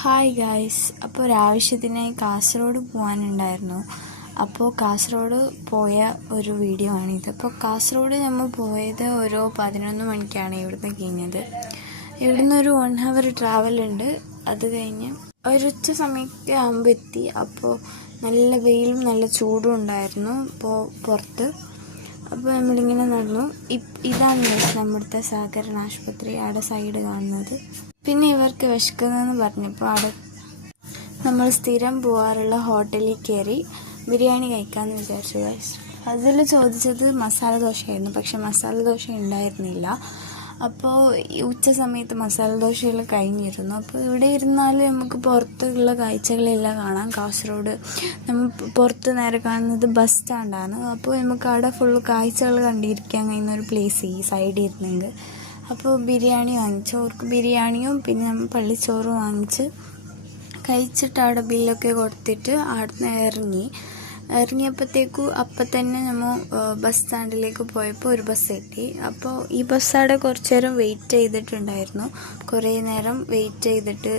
Hi guys, അപ്പോൾ ഒരാവശ്യത്തിനായി കാസർഗോഡ് പോകാനുണ്ടായിരുന്നു. അപ്പോൾ കാസർഗോഡ് പോയ ഒരു വീഡിയോ ആണിത്. അപ്പോൾ കാസർഗോഡ് നമ്മൾ പോയത് ഒരു 11 മണിക്കാണ് ഇവിടുന്ന് കഴിഞ്ഞത്. ഇവിടുന്ന് ഒരു 1 hour ട്രാവലുണ്ട്. അത് കഴിഞ്ഞ് ഒരുച്ച സമയത്ത് ആകുമ്പോൾ എത്തി. അപ്പോൾ നല്ല വെയിലും നല്ല ചൂടും ഉണ്ടായിരുന്നു പുറത്ത്. അപ്പോൾ നമ്മളിങ്ങനെ നടന്നു. ഇതാണ് നമ്മുടെ സഹകരണ ആശുപത്രി, അവിടെ സൈഡ് കാണുന്നത്. പിന്നെ ഇവർക്ക് വിശക്കുന്നതെന്ന് പറഞ്ഞപ്പോൾ അവിടെ നമ്മൾ സ്ഥിരം പോകാറുള്ള ഹോട്ടലിൽ കയറി ബിരിയാണി കഴിക്കാമെന്ന് വിചാരിച്ചു ഗൈസ്. അതിൽ ചോദിച്ചത് മസാല ദോശയായിരുന്നു, പക്ഷെ മസാല ദോശ ഉണ്ടായിരുന്നില്ല. അപ്പോൾ ഉച്ച സമയത്ത് മസാല ദോശകൾ കഴിഞ്ഞിരുന്നു. അപ്പോൾ ഇവിടെ ഇരുന്നാൽ നമുക്ക് പുറത്തുള്ള കാഴ്ചകളെല്ലാം കാണാം. കാസർഗോഡ് നമ്മൾ പുറത്ത് നേരെ കാണുന്നത് ബസ് സ്റ്റാൻഡാണ്. അപ്പോൾ നമുക്ക് അവിടെ ഫുള്ള് കാഴ്ചകൾ കണ്ടിരിക്കാൻ കഴിയുന്ന ഒരു പ്ലേസ് ഈ സൈഡിൽ ഇരുന്നെങ്കിൽ. അപ്പോൾ ബിരിയാണി വാങ്ങിച്ചു, അവർക്ക് ബിരിയാണിയും പിന്നെ നമ്മൾ പള്ളിച്ചോറും വാങ്ങിച്ച് കഴിച്ചിട്ട് അവിടെ ബില്ലൊക്കെ കൊടുത്തിട്ട് അവിടെ നിന്ന് ഇറങ്ങിയപ്പോഴത്തേക്കും അപ്പം തന്നെ നമ്മൾ ബസ് സ്റ്റാൻഡിലേക്ക് പോയപ്പോൾ ഒരു ബസ് എത്തി. അപ്പോൾ ഈ ബസ് അവിടെ കുറച്ച് നേരം വെയിറ്റ് ചെയ്തിട്ടുണ്ടായിരുന്നു. കുറേ നേരം വെയിറ്റ് ചെയ്തിട്ട്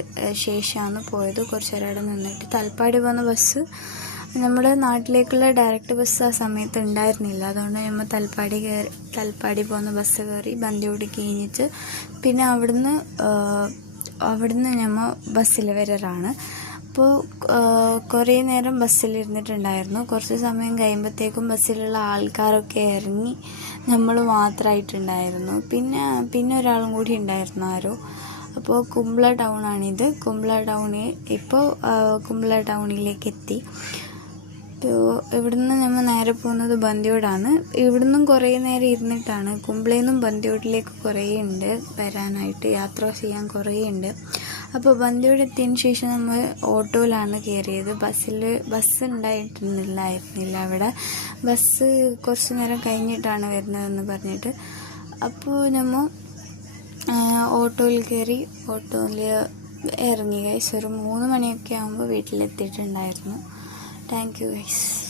ശേഷമാണ് പോയത്. കുറച്ച് നേരം അവിടെ നിന്നിട്ട് തലപ്പാടി പോകുന്ന ബസ്, നമ്മുടെ നാട്ടിലേക്കുള്ള ഡയറക്റ്റ് ബസ് ആ സമയത്ത് ഉണ്ടായിരുന്നില്ല. അതുകൊണ്ട് നമ്മൾ തലപ്പാടി പോകുന്ന ബസ് കയറി ബന്ദിയോട് കഴിഞ്ഞിട്ട് പിന്നെ അവിടുന്ന് നമ്മൾ ബസ്സിൽ വരാറാണ്. അപ്പോൾ കുറേ നേരം ബസ്സിലിരുന്നിട്ടുണ്ടായിരുന്നു. കുറച്ച് സമയം കഴിയുമ്പോഴത്തേക്കും ബസ്സിലുള്ള ആൾക്കാരൊക്കെ ഇറങ്ങി, നമ്മൾ മാത്രമായിട്ടുണ്ടായിരുന്നു. പിന്നെ ഒരാളും കൂടി ഉണ്ടായിരുന്നു ആരോ. അപ്പോൾ കുമ്പള ടൗണാണിത്. ഇപ്പോൾ കുമ്പള ടൗണിലേക്ക് എത്തി. ഇവിടുന്ന് നമ്മൾ നേരെ പോകുന്നത് ബന്ദിയോടാണ്. ഇവിടുന്നും കുറേ നേരം ഇരുന്നിട്ടാണ്. കുമ്പളയിൽ നിന്നും ബന്ദിയോടിലേക്ക് കുറേ ഉണ്ട് വരാനായിട്ട്, യാത്ര ചെയ്യാൻ കുറേ ഉണ്ട്. അപ്പോൾ ബന്ദിയോട് എത്തിയതിന് ശേഷം നമ്മൾ ഓട്ടോയിലാണ് കയറിയത്. ബസ് ഉണ്ടായിരുന്നില്ല അവിടെ. ബസ് കുറച്ച് നേരം കഴിഞ്ഞിട്ടാണ് വരുന്നതെന്ന് പറഞ്ഞിട്ട് അപ്പോൾ നമ്മൾ ഓട്ടോയിൽ കയറി. ഓട്ടോയിൽ ഇറങ്ങി ഗൈസ്. ഒരു 3 മണിയൊക്കെ ആകുമ്പോൾ വീട്ടിലെത്തിയിട്ടുണ്ടായിരുന്നു. Thank you guys.